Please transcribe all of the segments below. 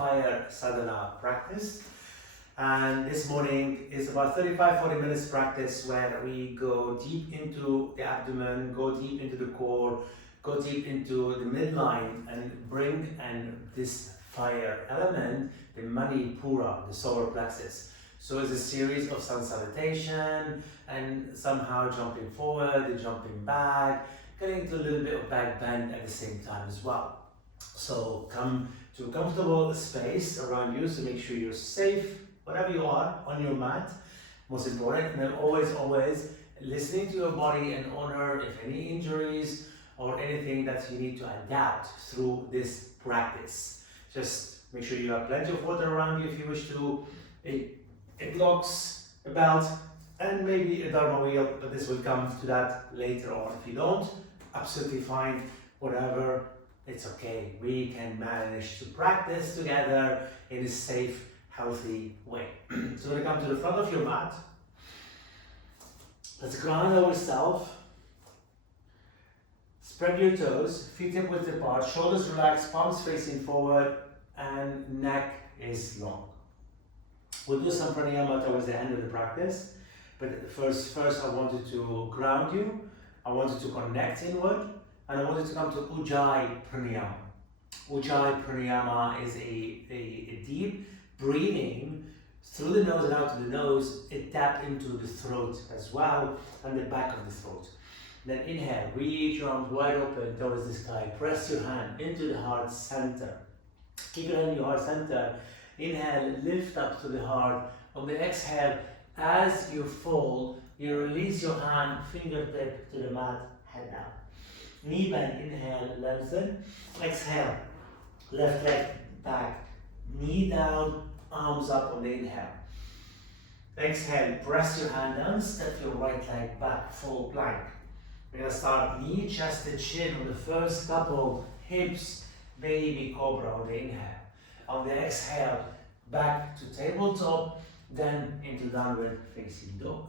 fire sadhana practice. And this morning is about 35-40 minutes practice where we go deep into the abdomen, go deep into the core, go deep into the midline and bring this fire element, the Manipura, the solar plexus. So it's a series of sun salutation and somehow jumping forward and jumping back, getting into a little bit of back bend at the same time as well. So come to a comfortable space around you, so make sure you're safe, whatever you are, on your mat, most important. And then always listening to your body and honor if any injuries or anything that you need to adapt through this practice. Just make sure you have plenty of water around you if you wish to, a blocks, a belt, and maybe a Dharma wheel, but this will come to that later on. If you don't, absolutely fine, whatever, it's okay. We can manage to practice together in a safe, healthy way. So when you come to the front of your mat, let's ground ourselves. Spread your toes, feet hip width apart, shoulders relaxed, palms facing forward, and neck is long. We'll do some pranayama towards the end of the practice, but first I wanted to ground you, I wanted to connect inward, and I wanted to come to Ujjayi pranayama. Ujjayi pranayama is a deep breathing through the nose and out of the nose. It taps into the throat as well and the back of the throat. Then inhale, reach your arms wide open towards the sky. Press your hand into the heart center. Keep your hand in your heart center. Inhale, lift up to the heart. On the exhale, as you fold, you release your hand, fingertip to the mat, head down. Knee bend, inhale, lengthen. Exhale, left leg back, knee down, arms up on the inhale. Exhale, press your hand down, step your right leg back, full plank. We're going to start knee, chest and chin on the first couple, hips, baby cobra on the inhale. On the exhale, back to tabletop, then into downward facing dog.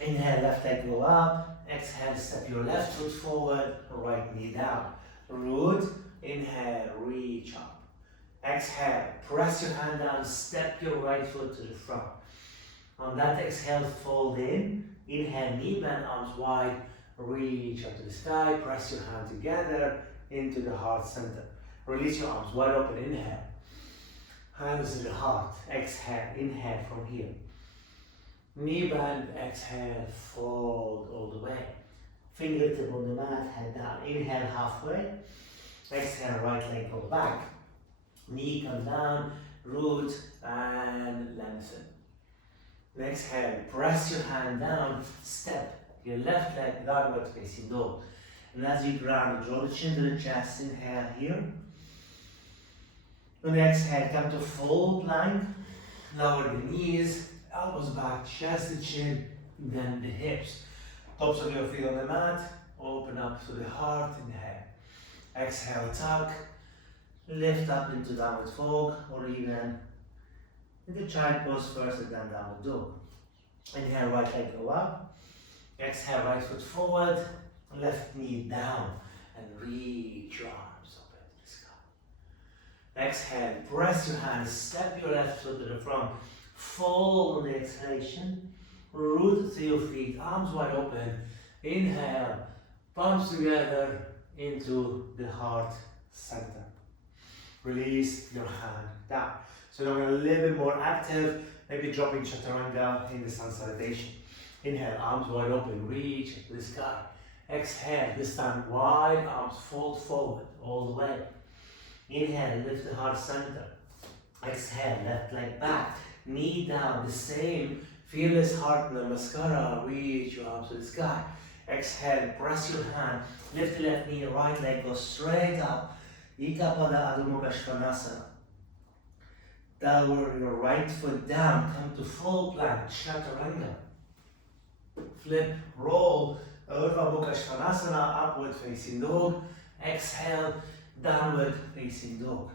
Inhale, left leg go up. Exhale, step your left foot forward, right knee down. Root, inhale, reach up. Exhale, press your hand down, step your right foot to the front. On that exhale, fold in. Inhale, knee bend, arms wide, reach up to the sky, press your hand together into the heart center. Release your arms wide open, inhale. Hands to the heart, exhale, inhale from here. Knee bend, exhale, fold all the way. Fingertip on the mat, head down. Inhale halfway. Exhale, right leg go back. Knee come down, root and lengthen. Exhale, press your hand down, step your left leg downward facing dog. And as you ground, draw the chin to the chest, inhale here. On the exhale, come to full plank. Lower the knees, elbows back, chest to chin, then the hips. Tops of your feet on the mat, open up to the heart, inhale. Exhale, tuck, lift up into downward dog, or even into child pose first and then downward dog. Inhale, right leg go up. Exhale, right foot forward, left knee down, and reach your arms up into the sky. Exhale, press your hands, step your left foot to the front, fold on the exhalation, root to your feet, arms wide open. Inhale, palms together into the heart center. Release your hand down. So now we're a little bit more active, maybe dropping chaturanga in the sun salutation. Inhale, arms wide open, reach to the sky. Exhale, this time wide arms fold forward all the way. Inhale, lift the heart center. Exhale, left leg back, knee down, the same fearless heart namaskara, reach your arms to the sky. Exhale, press your hand, lift the left knee, right leg goes straight up. Ekapada Adho Mukha Svanasana. Lower your right foot down, come to full plank, chaturanga. Flip, roll, Urdhva Mukha Svanasana, upward facing dog. Exhale, downward facing dog.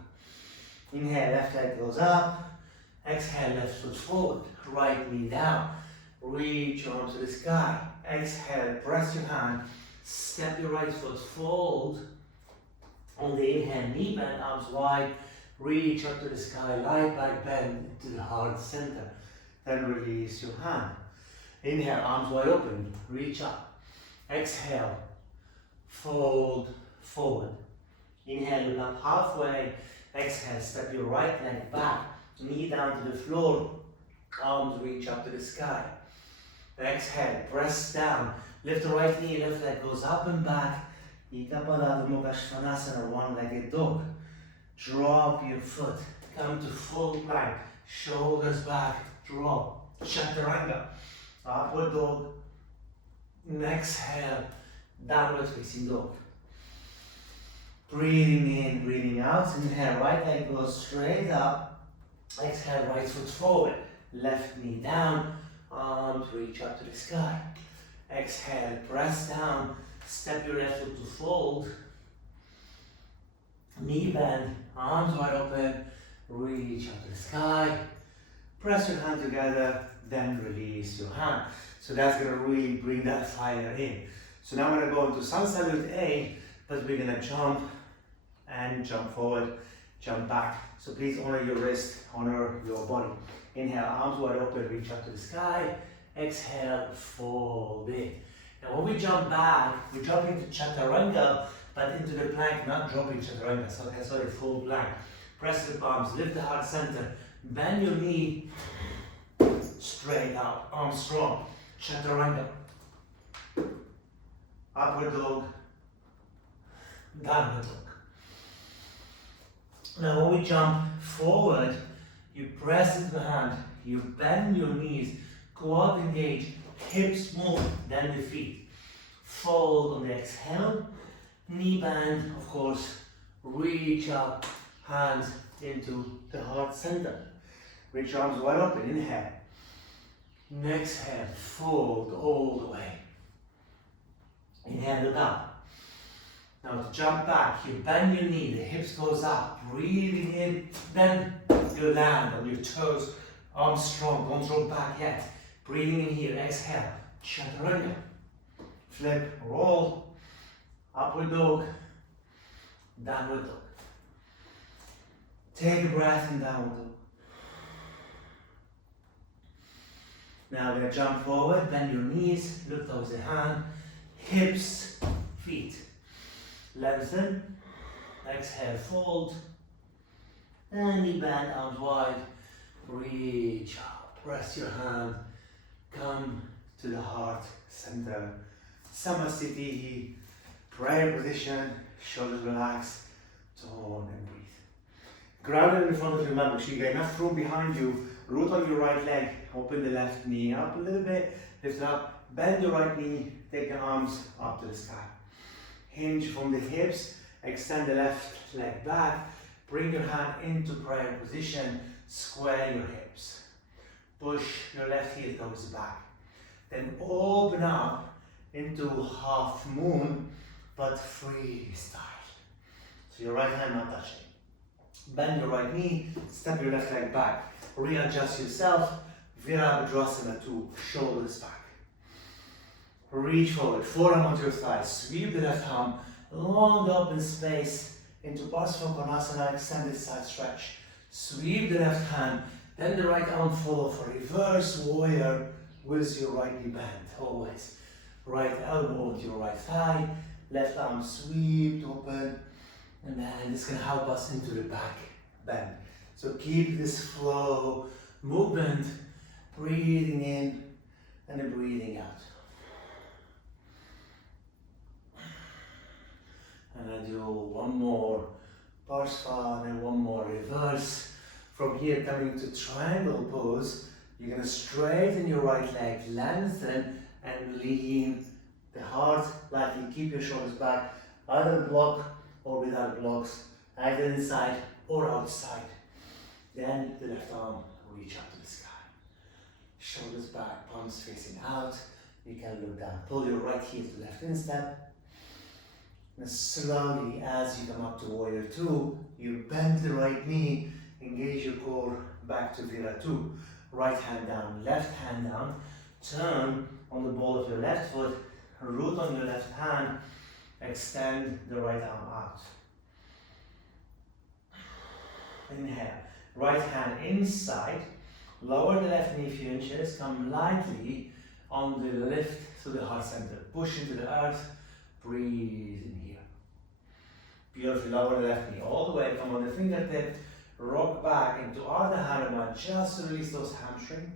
Inhale, left leg goes up. Exhale, left foot forward, right knee down. Reach your arms to the sky. Exhale, press your hand, step your right foot, fold. On the inhale, knee bend, arms wide, reach up to the sky, lie back, bend to the heart center. Then release your hand. Inhale, arms wide open, reach up. Exhale, fold forward. Inhale, look up halfway. Exhale, step your right leg back, knee down to the floor, arms reach up to the sky. Exhale, press down, lift the right knee, left leg goes up and back. Ika Pada Mukha Svanasana, one-legged dog. Drop your foot, come to full plank, shoulders back, drop, chaturanga, upward dog. Exhale, downward facing dog. Breathing in, breathing out. Inhale, right leg goes straight up. Exhale, right foot forward, left knee down, arms reach up to the sky. Exhale, press down, step your left foot to fold. Knee bend, arms wide open, reach up to the sky. Press your hand together, then release your hand. So that's gonna really bring that fire in. So now we're gonna go into sun salute A, but we're gonna jump and jump forward, jump back. So please honor your wrist, honor your body. Inhale, arms wide open, reach up to the sky. Exhale, fold in. Now when we jump back, we jump into chaturanga, but into the plank, not dropping chaturanga, so that's a full plank. Press the palms, lift the heart center, bend your knee, straight out, arms strong. Chaturanga. Upward dog, downward dog. Now when we jump forward, you press into the hand, you bend your knees, quad engage, hips move, then the feet. Fold on the exhale, knee bend, of course, reach up, hands into the heart center. Reach arms wide open, inhale. Exhale, fold all the way. Inhale, look up. Now to jump back, you bend your knee, the hips goes up, breathing in, then you land on your toes, arms strong, don't drop back yet. Breathing in here, exhale, chaturanga. Flip, roll, upward dog, downward dog. Take a breath in downward dog. Now we're gonna jump forward, bend your knees, look towards the hand, hips, feet. Lengthen, exhale, fold, and knee bend, arms wide, reach up, press your hand, come to the heart center. Samasthiti, prayer position, shoulders relaxed, tone and breathe. Grounded in front of you, remember, so you got enough room behind you, root on your right leg, open the left knee up a little bit, lift it up, bend your right knee, take the arms up to the sky. Hinge from the hips, extend the left leg back, bring your hand into prayer position, square your hips. Push your left heel towards the back. Then open up into half moon, but freestyle. So your right hand not touching. Bend your right knee, step your left leg back. Readjust yourself, Virabhadrasana 2, shoulders back. Reach forward, forearm onto your thigh, sweep the left arm, long open space into Parsvakonasana, extended side stretch. Sweep the left hand, then the right arm follow for reverse warrior with your right knee bent, always. Right elbow onto your right thigh, left arm sweep open, and then it's gonna help us into the back bend. So keep this flow, movement, breathing in and then breathing out. And I do one more Parsva and one more reverse. From here coming to triangle pose, you're gonna straighten your right leg, lengthen and lean the heart lightly. Keep your shoulders back, either block or without blocks, either inside or outside. Then the left arm reach up to the sky. Shoulders back, palms facing out. You can look down. Pull your right heel to left instep. And slowly, as you come up to warrior 2, you bend the right knee, engage your core back to Vira 2. Right hand down, left hand down. Turn on the ball of your left foot, root on your left hand, extend the right arm out. Inhale. Right hand inside. Lower the left knee a few inches. Come lightly on the lift to the heart center. Push into the earth. Breathe in here. Beautiful. Lower the left knee all the way. Come on the fingertip. Rock back into Ardha Hanuman. Just to release those hamstrings.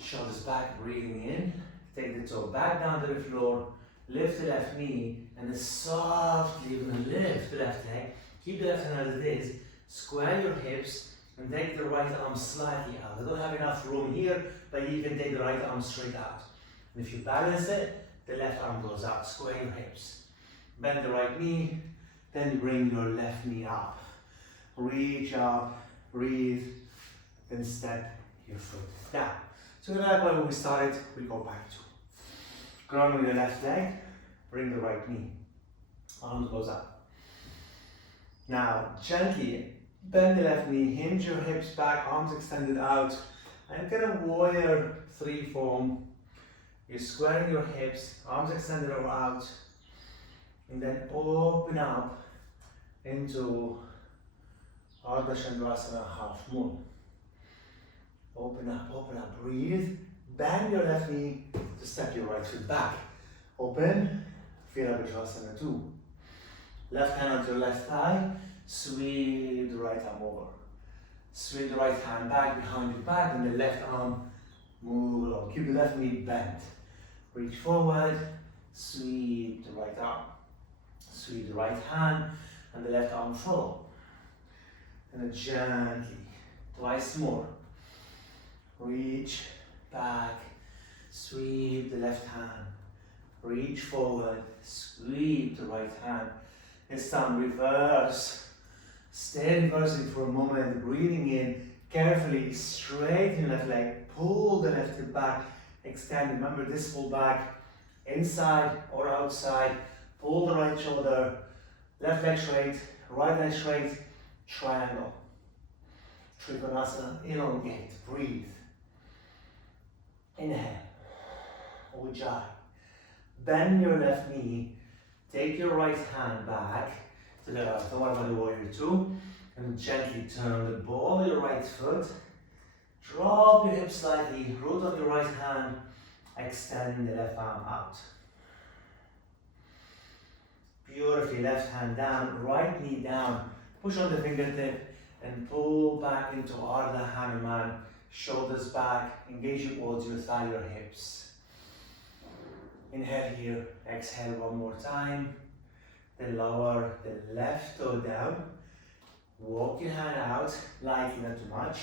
Shoulders back. Breathing in. Take the toe back down to the floor. Lift the left knee. And then softly you're going to lift the left leg. Keep the left hand as it is. Square your hips. And take the right arm slightly out. I don't have enough room here, but you can take the right arm straight out. And if you balance it, the left arm goes out. Square your hips. Bend the right knee, then bring your left knee up. Reach up, breathe, then step your foot down. So like when we started, we go back to ground on your left leg, bring the right knee. Arms goes up. Now gently bend the left knee, hinge your hips back, arms extended out, and get a warrior 3 form. You're squaring your hips, arms extended or out, and then open up into Ardha Chandrasana, half moon. Open up, breathe. Bend your left knee to step your right foot back. Open, Virabhadrasana 2. Left hand onto your left thigh. Sweep the right arm over. Sweep the right hand back behind your back and the left arm move along. Keep the left knee bent. Reach forward, sweep the right arm. Sweep the right hand and the left arm follow. And then gently, twice more. Reach back, sweep the left hand. Reach forward, sweep the right hand. This time reverse. Stay reversing for a moment, breathing in, carefully straighten your left leg, pull the left hip back, extend, remember this pull back, inside or outside, pull the right shoulder, left leg straight, right leg straight, triangle. Trikonasana, elongate, breathe. Inhale, Ujjayi. Bend your left knee, take your right hand back to the left, what about the warrior 2, and gently turn the ball of your right foot, drop your hips slightly, root of your right hand, extend the left arm out. Beautifully, left hand down, right knee down, push on the fingertip, and pull back into Ardha Hanuman, shoulders back, engage your quads, your thigh, your hips. Inhale here, exhale one more time. Then lower the left toe down. Walk your hand out, lightly, not too much.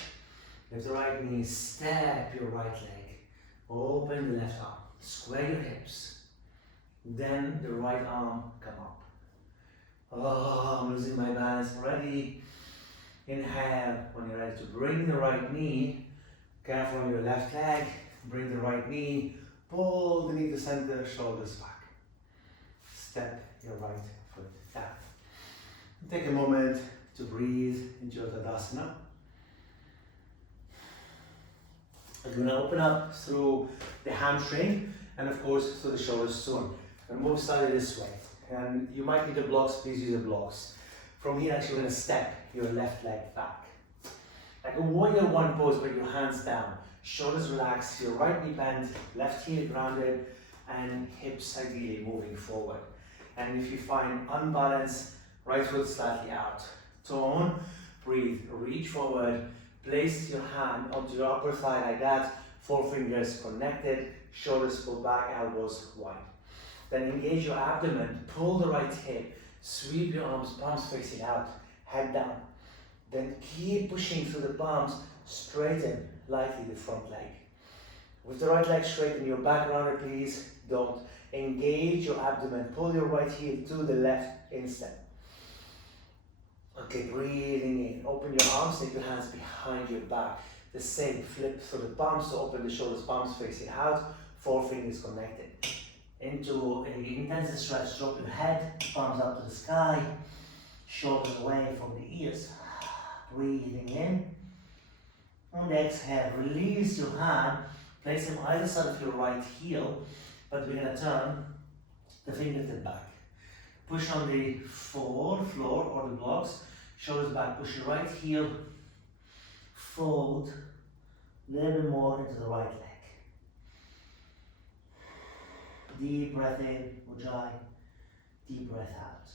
Lift the right knee, step your right leg. Open the left arm, square your hips. Then the right arm come up. Oh, I'm losing my balance already. Inhale, when you're ready to bring the right knee, careful on your left leg, bring the right knee, pull the knee to center, shoulders back. Step your right foot down. Take a moment to breathe into your Tadasana. You're going to open up through the hamstring and of course through the shoulders soon. And move slightly this way. And you might need the blocks, please use the blocks. From here, actually, you're going to step your left leg back. Like a warrior 1 pose, bring your hands down. Shoulders relaxed, your right knee bent, left heel grounded, and hips ideally moving forward. And if you find unbalanced, right foot slightly out. Tone, breathe, reach forward, place your hand onto your upper thigh like that, 4 fingers connected, shoulders pull back, elbows wide. Then engage your abdomen, pull the right hip, sweep your arms, palms facing out, head down. Then keep pushing through the palms, straighten lightly the front leg. With the right leg straighten your back rounded, please don't. Engage your abdomen, pull your right heel to the left instep. Okay, breathing in, open your arms, take your hands behind your back. The same, flip through the palms to open the shoulders, palms facing out, 4 fingers connected. Into an intense stretch, drop your head, palms up to the sky, shoulders away from the ears. Breathing in. On the exhale, release your hand, place them either side of your right heel, but we're going to turn the fingertip back. Push on the floor or the blocks, Shoulders back, push your right heel, fold, a little bit more into the right leg. Deep breath in, Ujjayi, deep breath out.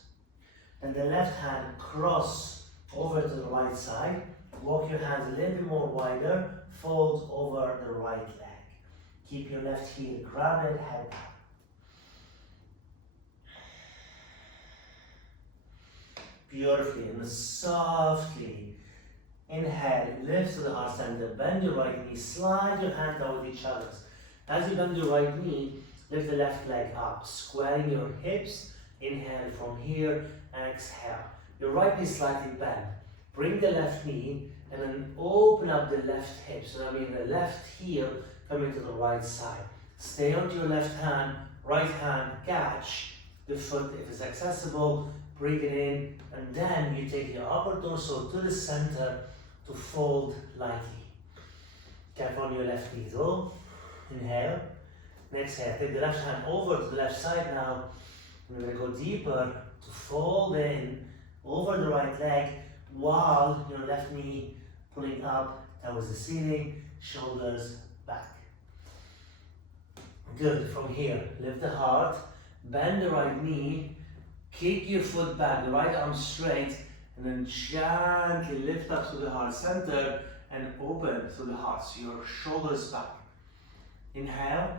Then the left hand cross over to the right side. Walk your hands a little bit more wider, fold over the right leg. Keep your left heel grounded, head down. Beautifully and softly. Inhale, lift to the heart center, bend your right knee, slide your hand down with each other. As you bend your right knee, lift the left leg up, squaring your hips. Inhale from here, exhale. Your right knee slightly bent. Bring the left knee and then open up the left hip. So that means the left heel coming to the right side. Stay onto your left hand, right hand catch the foot if it's accessible. Bring it in, and then you take your upper torso to the center to fold lightly. Careful on your left knee though. Inhale. And exhale. Take the left hand over to the left side now. We're going to go deeper to fold in over the right leg while your left knee pulling up towards the ceiling, shoulders back. Good. From here, lift the heart, bend the right knee, kick your foot back, the right arm straight, and then gently lift up to the heart center and open to the heart. So your shoulders back. Inhale,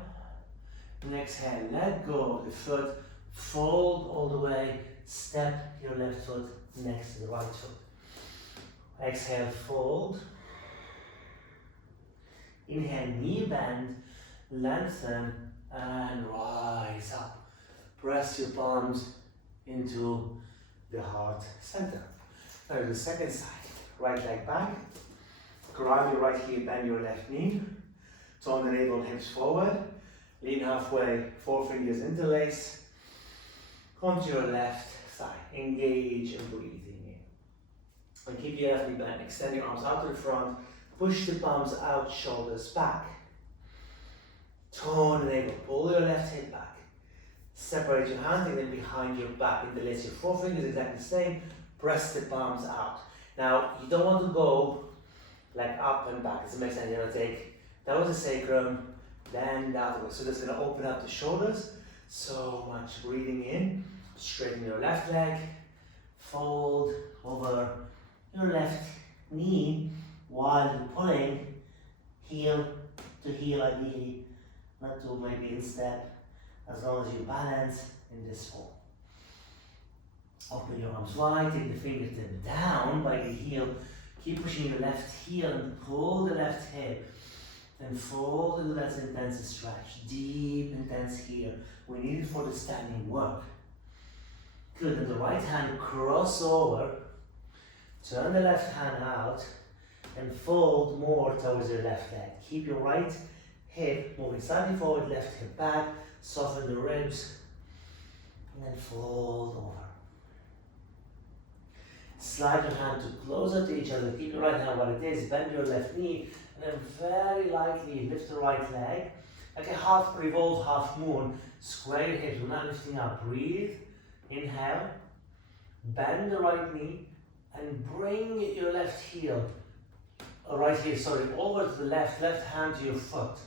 and exhale. Let go of the foot, fold all the way, step your left foot next to the right foot. Exhale, fold. Inhale, knee bend, lengthen, and rise up. Press your palms into the heart center. Now the second side, right leg back, ground your right heel, bend your left knee, turn the navel and hips forward, lean halfway, 4 fingers interlace, come to your left side, engage and breathing in. And keep your left knee bent, extend your arms out to the front, push the palms out, shoulders back, turn the navel, pull your left hip back. Separate your hand and then behind your back. Interlace your 4 fingers exactly the same. Press the palms out. Now, you don't want to go like up and back. Does it make sense? You're going to take that was the sacrum, then outwards. So that's going to open up the shoulders. So much breathing in. Straighten your left leg. Fold over your left knee while you're pulling heel to heel ideally. Not to maybe in step. As long as you balance in this form. Open your arms wide, take the fingertip down by the heel. Keep pushing your left heel and pull the left hip. And fold into that intense stretch. Deep, intense here. We need it for the standing work. Good, and the right hand cross over. Turn the left hand out. And fold more towards your left leg. Keep your right hip moving slightly forward, left hip back. Soften the ribs, and then fold over. Slide your hand to closer to each other. Keep your right hand what it is. Bend your left knee, and then very lightly lift the right leg, like a half revolve, half moon. Square your hips. We're not lifting up. Breathe. Inhale. Bend the right knee, and bring your left heel, over to the left. Left hand to your foot.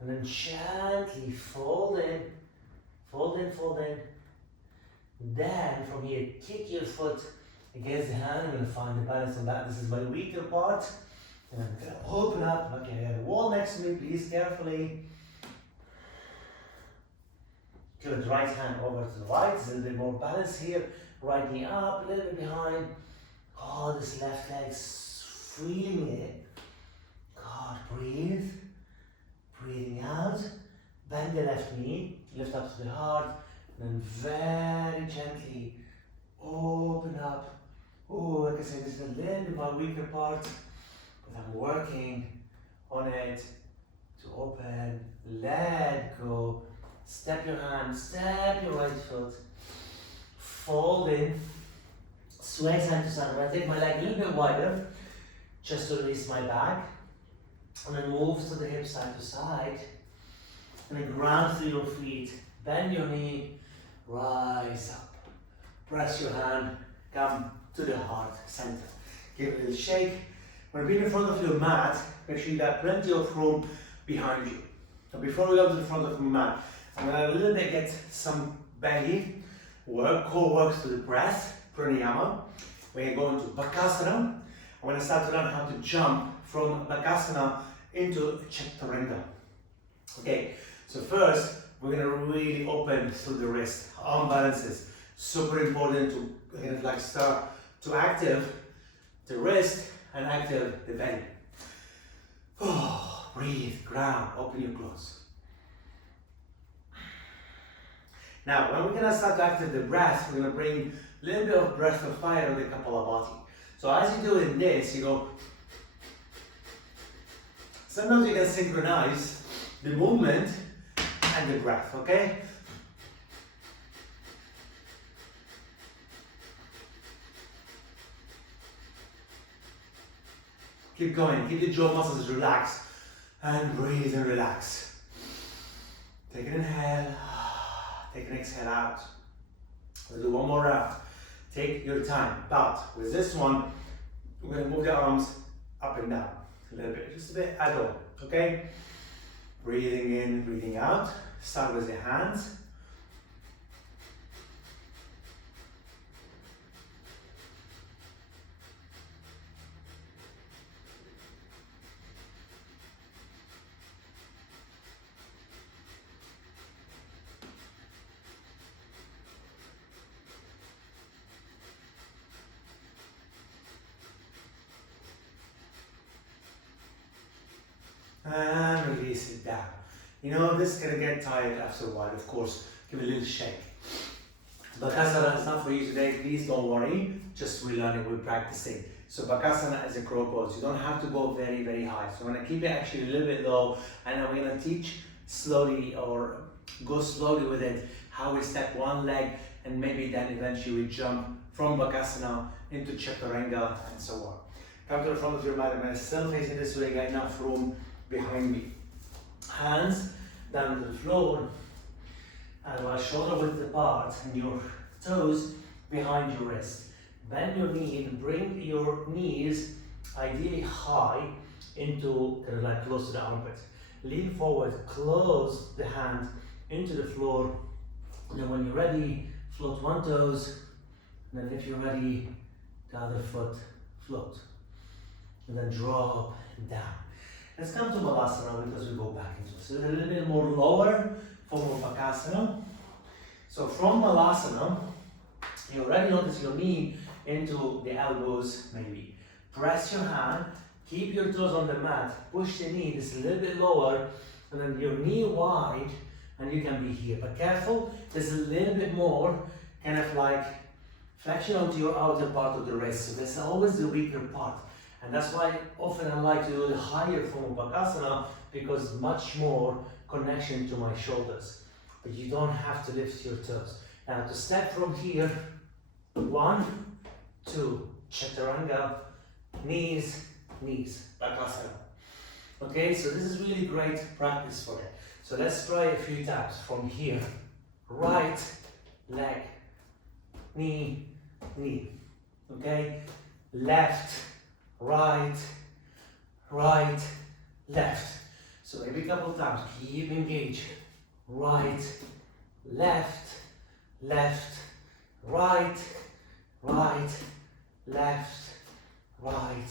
And then gently fold in, fold in, fold in. Then from here, kick your foot against the hand. I'm going to find the balance on that. This is my weaker part. And I'm going to open up. Okay, I got a wall next to me, please, carefully. Good, right hand over to the right. There's a little bit more balance here. Right knee up, a little bit behind. Oh, this left leg's feeling it. God, breathe. Breathing out, bend the left knee, lift up to the heart, and then very gently open up. Oh, like I said, this is a little bit my weaker part, but I'm working on it to open, let go, step your hand, step your right foot, fold in, sway side to side. I'm going to take my leg a little bit wider, just to release my back. And then move to the hip side to side. And then ground through your feet. Bend your knee. Rise up. Press your hand. Come to the heart center. Give it a little shake. When being in front of your mat, make sure you got plenty of room behind you. So before we go to the front of the mat, I'm gonna a little bit get some belly work, core work to the breath, pranayama. We're going to Bakasana. I'm gonna start to learn how to jump from Bakasana into Chaturanga. Okay, so first, we're gonna really open through the wrist, arm balances. Super important to kind of like start to active the wrist and active the belly. Oh, breathe, ground, open your close. Now, when we're gonna start to active the breath, we're gonna bring a little bit of breath of fire on the Kapalabhati. So as you do in this, you go. Sometimes you can synchronize the movement and the breath, okay? Keep going, keep the jaw muscles relaxed and breathe and relax. Take an inhale, take an exhale out. We'll do one more round. Take your time, but with this one, we're gonna move the arms up and down a little bit, just a bit at all, okay? Breathing in, breathing out. Start with the hands. And release it down. You know, this is gonna get tired after a while, of course. Give it a little shake. Bakasana is not for you today, please don't worry. Just we're learning, we're practicing. So Bakasana is a crow pose. You don't have to go very, very high. So I'm gonna keep it actually a little bit low, and I'm gonna teach slowly or go slowly with it, how we step one leg and maybe then eventually we jump from Bakasana into Chaturanga and so on. Come to the front of your mat. I'm gonna still face it this way, got enough room behind me. Hands down to the floor, and while shoulder width apart and your toes behind your wrist. Bend your knee and bring your knees ideally high into kind of like close to the armpit. Lean forward, close the hand into the floor, and then when you're ready, float one toes, and then if you're ready, the other foot float. And then drop down. Let's come to Balasana because we go back into it. So a little bit more lower form of Bakasana. So from Balasana, you already notice your knee into the elbows maybe. Press your hand, keep your toes on the mat, push the knee just a little bit lower, and then your knee wide, and you can be here. But careful, there's a little bit more kind of like flexion onto your outer part of the wrist. So that's always the weaker part. And that's why often I like to do the higher form of Bakasana because much more connection to my shoulders. But you don't have to lift your toes. Now to step from here, 1, 2, Chaturanga, knees, knees, Bakasana. Okay, so this is really great practice for it. So let's try a few times from here. Right leg, knee, knee. Okay, left, right, right, left. So maybe a couple times, keep engaged. Right, left, left, right, right, left, right,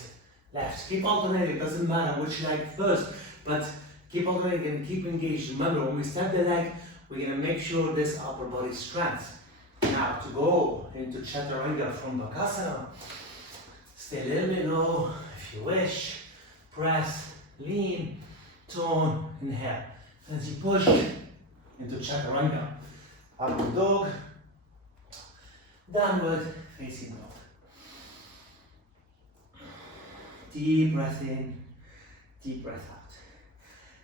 left. Keep alternating, doesn't matter which leg first, but keep alternating and keep engaged. Remember, when we step the leg, we're gonna make sure this upper body strength. Now to go into Chaturanga from Bakasana, stay a little bit low if you wish. Press, lean, tone, inhale. As you push into Chaturanga, upward dog, downward facing dog. Deep breath in, deep breath out.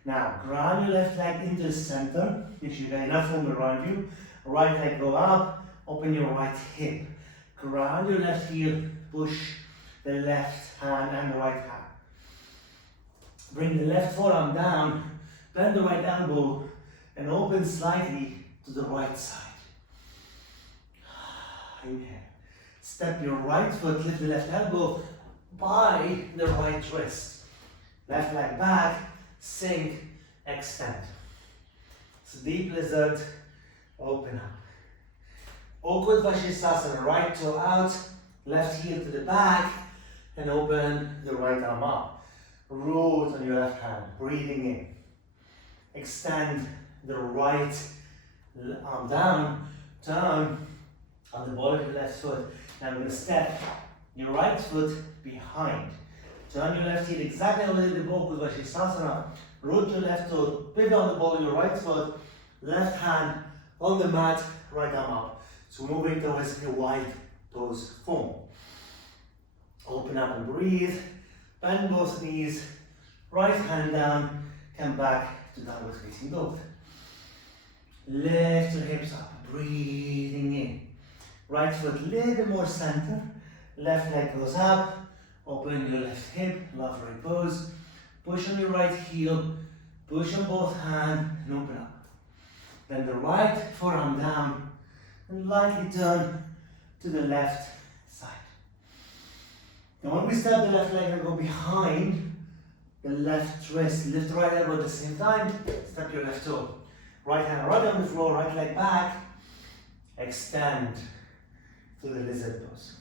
Now ground your left leg into the center. Make sure you got enough room around you. Right leg go up, open your right hip. Ground your left heel, push the left hand and the right hand. Bring the left forearm down, bend the right elbow, and open slightly to the right side. Inhale. Step your right foot, lift the left elbow by the right wrist. Left leg back, sink, extend. So deep lizard, open up. Awkward Vashisthasana, right toe out, left heel to the back, and open the right arm up. Root on your left hand, breathing in. Extend the right arm down, turn on the ball of your left foot. Now I'm going to step your right foot behind. Turn your left heel exactly over the Awkward Vashisthasana. Root your left toe, pivot on the ball of your right foot, left hand on the mat, right arm up. So moving towards a wide toes form. Open up and breathe. Bend both knees. Right hand down. Come back to downward facing dog. Lift your hips up. Breathing in. Right foot a little bit more center. Left leg goes up. Open your left hip. Love right pose. Push on your right heel. Push on both hands and open up. Then the right forearm down. And lightly turn to the left side. Now when we step the left leg and go behind the left wrist, lift the right elbow at the same time, step your left toe. Right hand right on the floor, right leg back, extend to the lizard pose.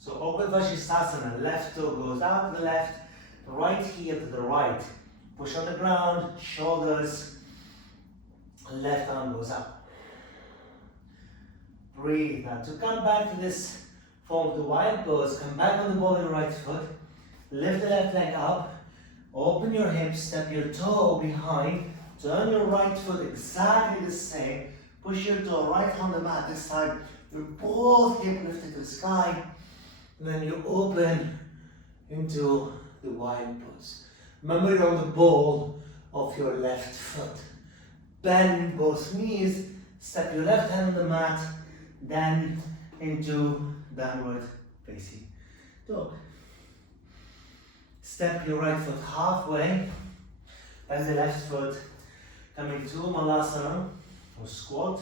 So Awkward Vashisthasana, left toe goes out to the left, right heel to the right. Push on the ground, shoulders, left arm goes up. Breathe. Now to come back to this form of the wild pose, come back on the ball of your right foot, lift the left leg up, open your hips, step your toe behind, turn your right foot exactly the same, push your toe right on the mat this time, your both hips lifted to the sky, and then you open into the wild pose. Remember you're on the ball of your left foot. Bend both knees, step your left hand on the mat, then into downward facing dog. Step your right foot halfway, bend the left foot, coming to Malasana or squat.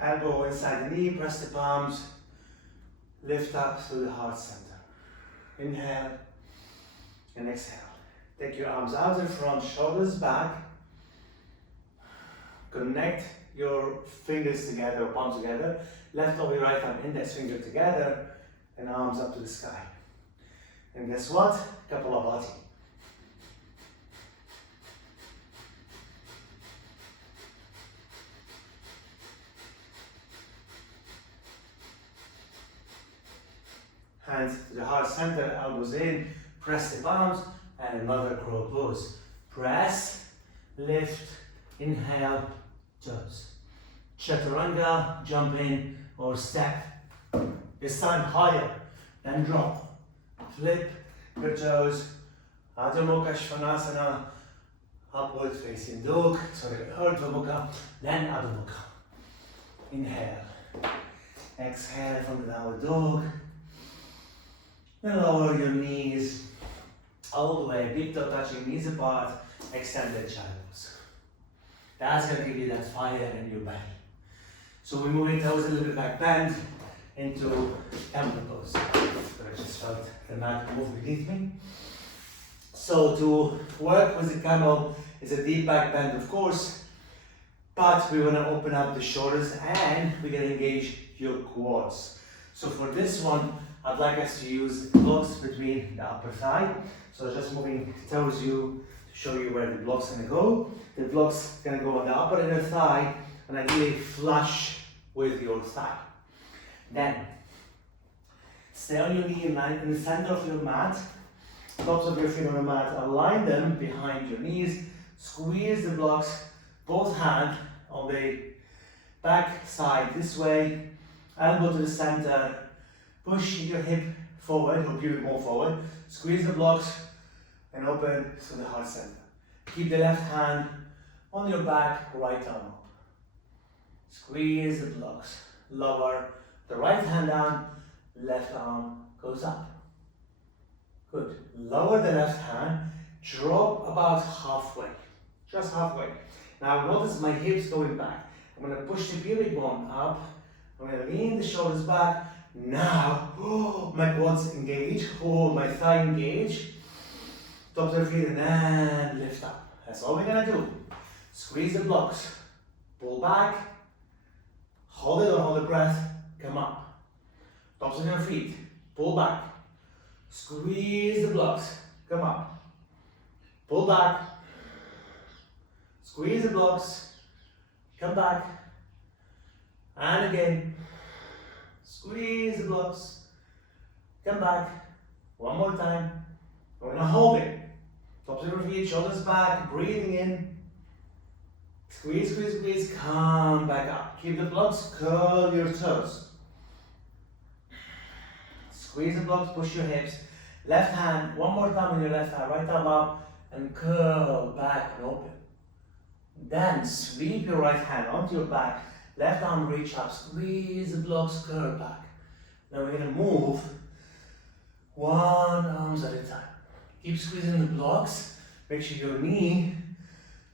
Elbow inside the knee, press the palms, lift up through the heart center. Inhale and exhale. Take your arms out in front, shoulders back. Connect your fingers together, palms together, left over your right arm, index finger together, and arms up to the sky. And guess what? Kapalabhati. Hands to the heart center, elbows in, press the palms, and another crow pose. Press, lift, inhale, toes. Chaturanga, jump in or step. This time higher, then drop. Flip your toes. Adho Mukha Svanasana, upward facing dog. Sorry, Urdhva Mukha, then Adho Mukha. Inhale. Exhale from the downward dog. Then lower your knees all the way, big toe touching, knees apart, extended child's. That's going to give you that fire in your belly. So we're moving toes a little bit back bend into camel pose. I just felt the mat move beneath me. So to work with the camel is a deep back bend, of course, but we want to open up the shoulders and we're going to engage your quads. So for this one, I'd like us to use the blocks between the upper thigh. So just moving towards you to show you where the block's going to go. The block's going to go on the upper inner thigh and ideally flush with your thigh. Then, stay on your knee in the center of your mat. Tops of your feet on the mat, align them behind your knees. Squeeze the blocks, both hands on the back side this way. Elbow to the center. Push your hip forward, or pubic bone forward. Squeeze the blocks and open to the heart center. Keep the left hand on your back, right arm up. Squeeze the blocks. Lower the right hand down, left arm goes up. Good. Lower the left hand, drop about halfway. Just halfway. Now notice my hips going back. I'm going to push the pubic bone up, I'm gonna lean the shoulders back. Now, my quads engage, my thigh engage. Tops of the feet and then lift up. That's all we're gonna do. Squeeze the blocks. Pull back. Hold it or hold the breath. Come up. Tops of your feet. Pull back. Squeeze the blocks. Come up. Pull back. Squeeze the blocks. Come back. And again. Squeeze the blocks. Come back. One more time. We're gonna hold it. Tops of your feet, shoulders back, breathing in. Squeeze, squeeze, squeeze. Come back up. Keep the blocks, curl your toes. Squeeze the blocks, push your hips. Left hand, one more time on your left hand, right arm up, and curl back and open. Then sweep your right hand onto your back, left arm reach up, squeeze the blocks, curl back. Now we're gonna move one arms at a time. Keep squeezing the blocks. Make sure your knee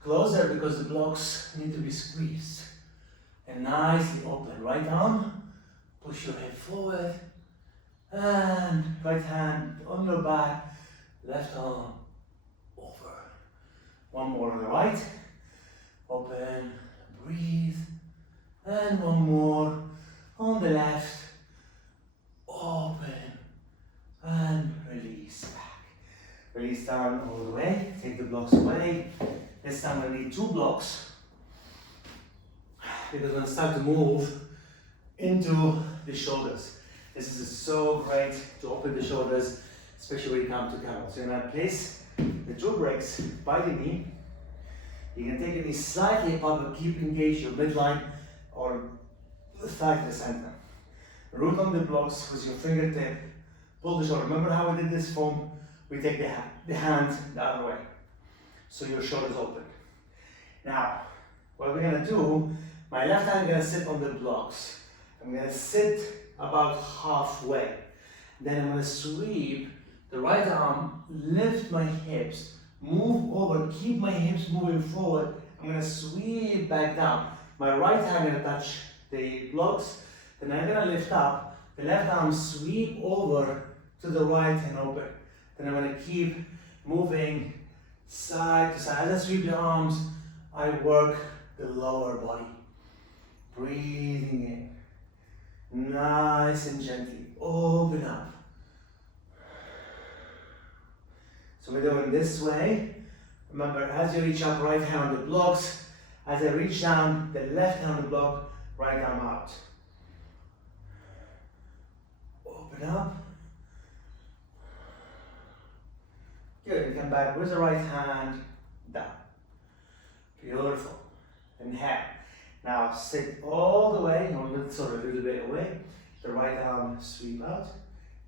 closer because the blocks need to be squeezed. And nicely open. Right arm, push your head forward. And right hand on your back, left arm over. One more on the right. Open, breathe. And one more on the left. Open and release back. Release down all the way. Take the blocks away. This time we need 2 blocks because we're going to start to move into the shoulders. This is so great to open the shoulders, especially when you come to camel. So you're going to place the 2 bricks by the knee. You can take your knee slightly above but keep engaged your midline or the thigh to the center. Root on the blocks with your fingertip. Pull the shoulder. Remember how we did this form? We take the hand the other way. So your shoulders open. Now, what we're gonna do, my left hand is gonna sit on the blocks. I'm gonna sit about halfway. Then I'm gonna sweep the right arm, lift my hips, move over, keep my hips moving forward. I'm gonna sweep back down. My right hand gonna touch the blocks. Then I'm gonna lift up. The left arm sweep over to the right and open. Then I'm going to keep moving side to side. As I sweep the arms, I work the lower body. Breathing in. Nice and gently. Open up. So we're doing this way. Remember, as you reach up, right hand on the blocks. As I reach down, the left hand on the block, right arm out. Open up. Good, come back with the right hand down. Beautiful. Inhale. Now sit all the way, sort of a little bit away. The right arm sweep out.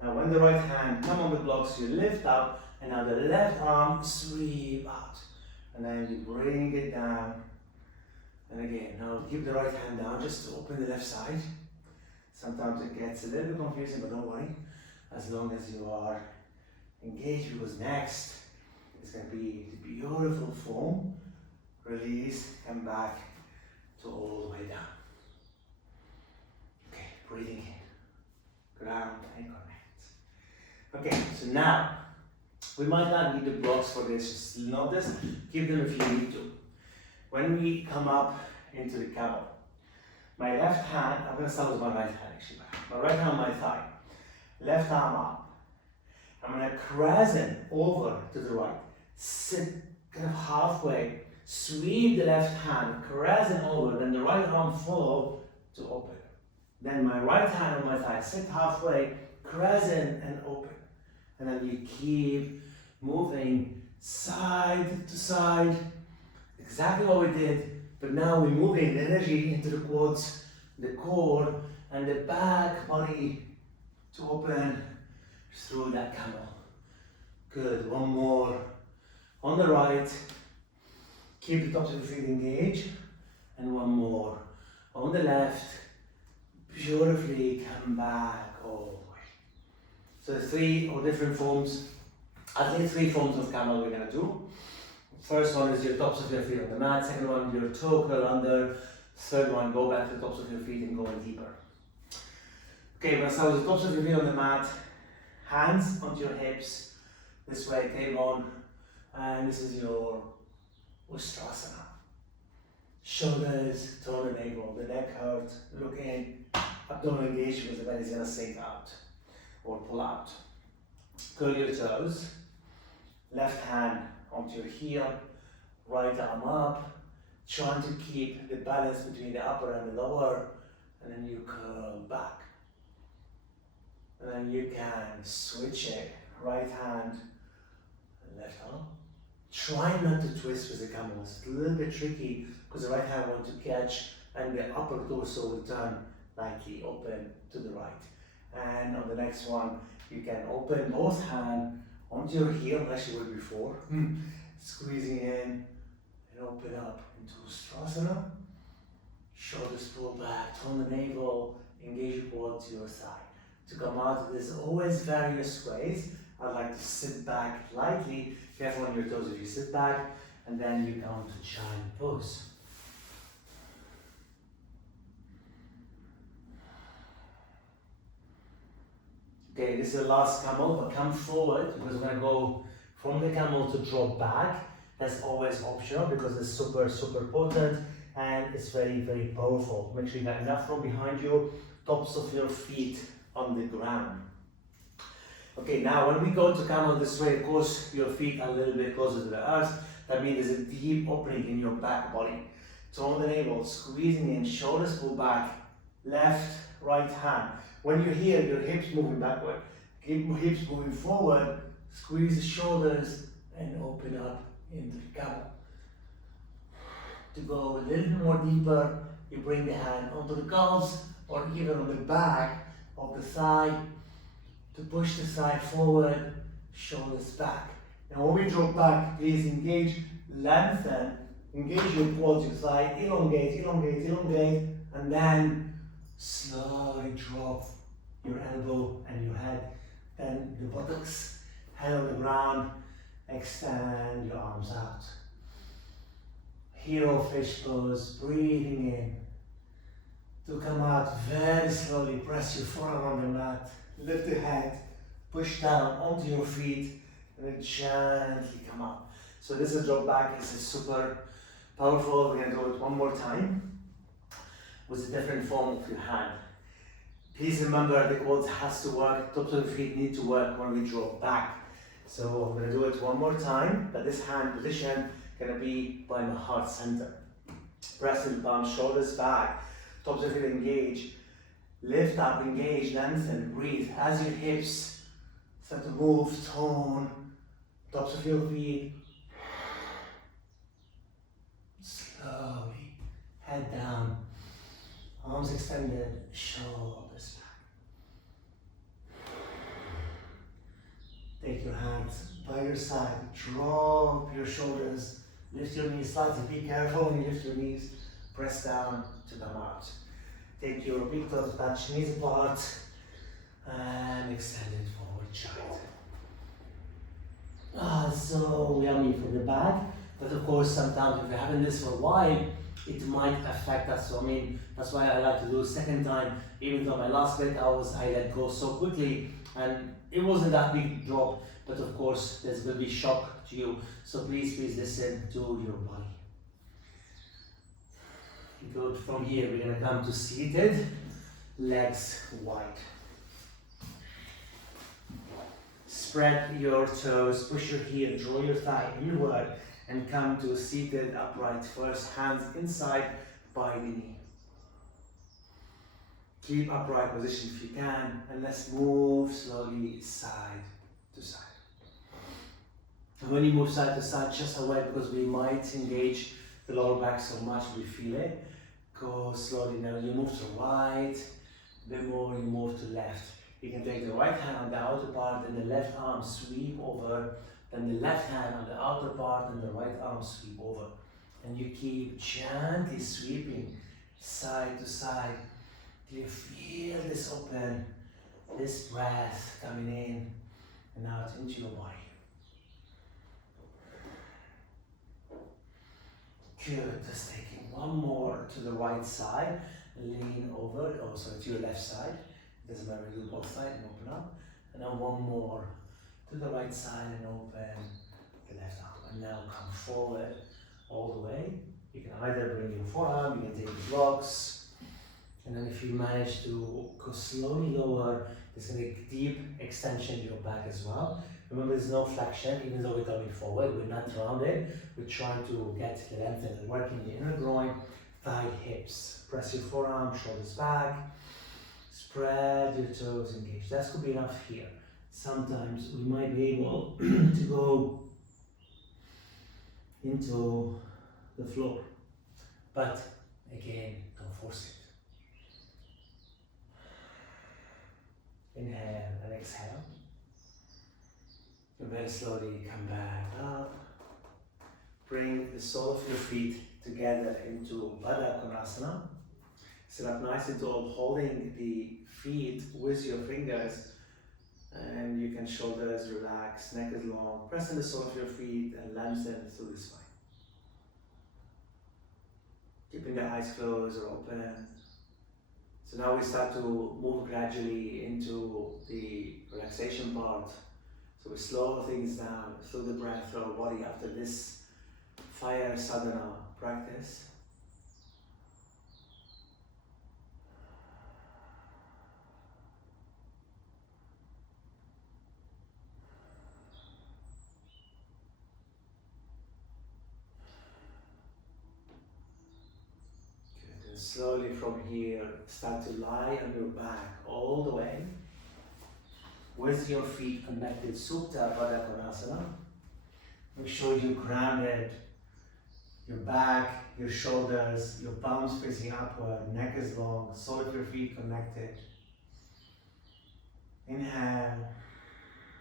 Now when the right hand come on the blocks, you lift up, and now the left arm sweep out. And then you bring it down. And again, now keep the right hand down just to open the left side. Sometimes it gets a little bit confusing, but don't worry. As long as you are engage, because next is going to be the beautiful form. Release, come back to all the way down. Okay, breathing in. Ground and connect. Okay, so now, we might not need the blocks for this, just notice, keep them if you need to. When we come up into the camel, my left hand, I'm going to start with my right hand actually. My right hand on my thigh. Left arm up. I'm going to crescent over to the right. Sit kind of halfway. Sweep the left hand, crescent over, then the right arm follow to open. Then my right hand on my thigh, sit halfway, crescent and open. And then you keep moving side to side. Exactly what we did, but now we're moving the energy into the quads, the core, and the back body to open through that camel. Good, one more. On the right, keep the tops of the feet engaged, and one more. On the left, beautifully come back all the way. So the 3 or different forms, at least 3 forms of camel we're gonna do. First one is your tops of your feet on the mat, second one your toe curl under, third one go back to the tops of your feet and going deeper. Okay, we're gonna start with the tops of your feet on the mat, hands onto your hips, this way, tailbone, and this is your Ustrasana. Shoulders, toe the navel, the neck hurt, look in, abdominal engaged because the belly is gonna sink out or pull out. Curl your toes, left hand onto your heel, right arm up, trying to keep the balance between the upper and the lower, and then you curl back. And then you can switch it, right hand, left arm. Try not to twist with the camels. It's a little bit tricky because the right hand wants to catch and the upper torso will turn lightly open to the right. And on the next one, you can open both hands onto your heel, as you were before. Squeezing in and open up into Ustrasana. Shoulders pull back, tone the navel, engage your quad to your thigh. To come out, there's always various ways. I'd like to sit back lightly, careful on your toes if you sit back, and then you come to giant pose. Okay, this is the last camel, but come forward because we're going to go from the camel to drop back. That's always optional because it's super, super potent and it's very, very powerful. Make sure you have enough room behind you, tops of your feet on the ground. Okay, now when we go to camel this way, of course, your feet are a little bit closer to the earth. That means there's a deep opening in your back body. Tone the navel, squeezing in, shoulders pull back, left, right hand. When you're here, your hips moving backward. Keep your hips moving forward, squeeze the shoulders and open up into the camel. To go a little bit more deeper, you bring the hand onto the calves or even on the back of the thigh to push the thigh forward, shoulders back. Now when we drop back, please engage, lengthen, engage your quads, your thigh, elongate, elongate, elongate, and then slowly drop your elbow and your head, then the buttocks, head on the ground, extend your arms out. Hero fish pose, breathing in. To come out very slowly, press your forearm on the mat, lift the head, push down onto your feet, and then gently come up. So this is drop back, this is super powerful. We're gonna do it one more time with a different form of your hand. Please remember the quads has to work, tops of the feet need to work when we drop back. So I'm gonna do it one more time, but this hand position gonna be by my heart center. Press and palm, shoulders back, tops of the feet engage. Lift up, engage, lengthen, breathe. As your hips start to move, tone, tops of your feet. Slowly, head down, arms extended, shoulders back. Take your hands by your side, drop your shoulders, lift your knees slightly. Be careful when you lift your knees, press down to come out. Take your big toes, touch knees apart, and extend it forward, child. So yummy for the back, but of course sometimes if you're having this for a while, it might affect us. So I mean, that's why I like to do a second time, even though my last bit I let go so quickly, and it wasn't that big drop, but of course there's will be shock to you. So please listen to your body. Good. From here, we're going to come to seated, legs wide. Spread your toes, push your heel, draw your thigh inward, and come to seated upright. First, hands inside by the knee. Keep upright position if you can, and let's move slowly side to side. And when you move side to side, just away because we might engage the lower back so much we feel it. Go slowly. Now you move to right, then more you move to left. You can take the right hand on the outer part and the left arm sweep over, then the left hand on the outer part and the right arm sweep over. And you keep gently sweeping side to side till you feel this open, this breath coming in and out into your body. Good, just taking one more to the right side, lean over, also to your left side, Doesn't matter, do both sides and open up. And then one more to the right side and open the left arm. And now come forward all the way. You can either bring your forearm, you can take the blocks, and then if you manage to go slowly lower, there's going to be deep extension in your back as well. Remember, there's no flexion, even though we're coming forward, we're not rounded. We're trying to get lengthened and working the inner groin, thigh, hips. Press your forearm, shoulders back, spread your toes, engage. That could be enough here. Sometimes we might be able to go into the floor, but again, don't force it. Inhale and exhale. And very slowly come back up. Bring the sole of your feet together into Baddha Konasana. Sit up nice and tall, holding the feet with your fingers, and you can shoulders relax, neck is long. Press in the sole of your feet and lengthen through the spine. Keeping the eyes closed or open. So now we start to move gradually into the relaxation part. So we slow things down through the breath, through our body after this fire sadhana practice. Good. And slowly from here, start to lie on your back all the way with your feet connected, Supta Baddha Konasana. Make sure you grounded your back, your shoulders, your palms facing upward, neck is long, sole of your feet connected. Inhale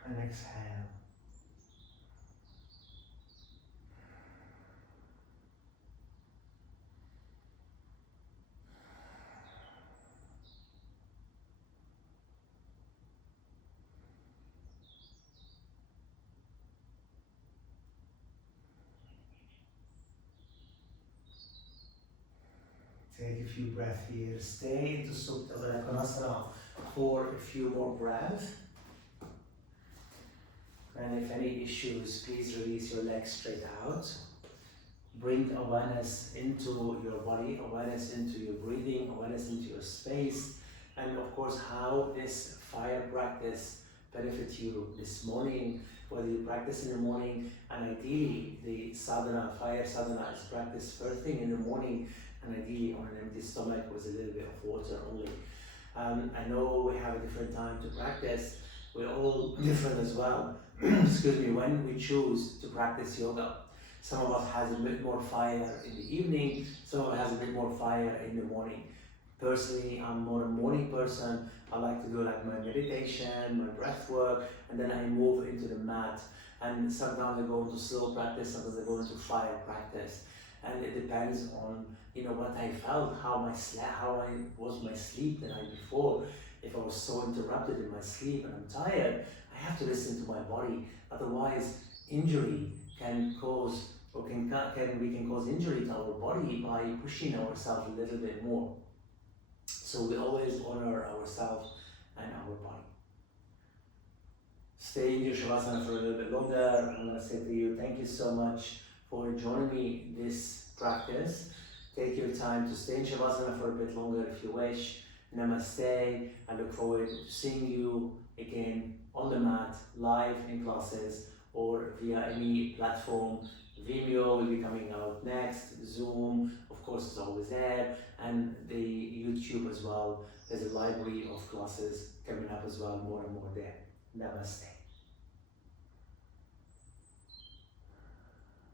and exhale. Take a few breaths here. Stay into Supta Baddha Konasana for a few more breaths. And if any issues, please release your legs straight out. Bring awareness into your body, awareness into your breathing, awareness into your space, and of course how this fire practice benefits you this morning, whether you practice in the morning, and ideally the sadhana, fire sadhana is practiced first thing in the morning, and ideally on an empty stomach with a little bit of water only. I know we have a different time to practice, we're all different as well. Excuse me, when we choose to practice yoga. Some of us has a bit more fire in the evening, some of us has a bit more fire in the morning. Personally, I'm more a morning person. I like to do like my meditation, my breath work, and then I move into the mat. And sometimes I go into slow practice, sometimes I go into fire practice. And it depends on, what I felt, how was my sleep the night before. If I was so interrupted in my sleep and I'm tired, I have to listen to my body. Otherwise, injury can cause, we can cause injury to our body by pushing ourselves a little bit more. So we always honor ourselves and our body. Stay in your Shavasana for a little bit longer. I'm going to say to you, thank you so much for joining me this practice. Take your time to stay in Shavasana for a bit longer if you wish. Namaste. I look forward to seeing you again on the mat, live in classes, or via any platform. Vimeo will be coming out next, Zoom, of course, is always there, and the YouTube as well. There's a library of classes coming up as well, more and more there. Namaste.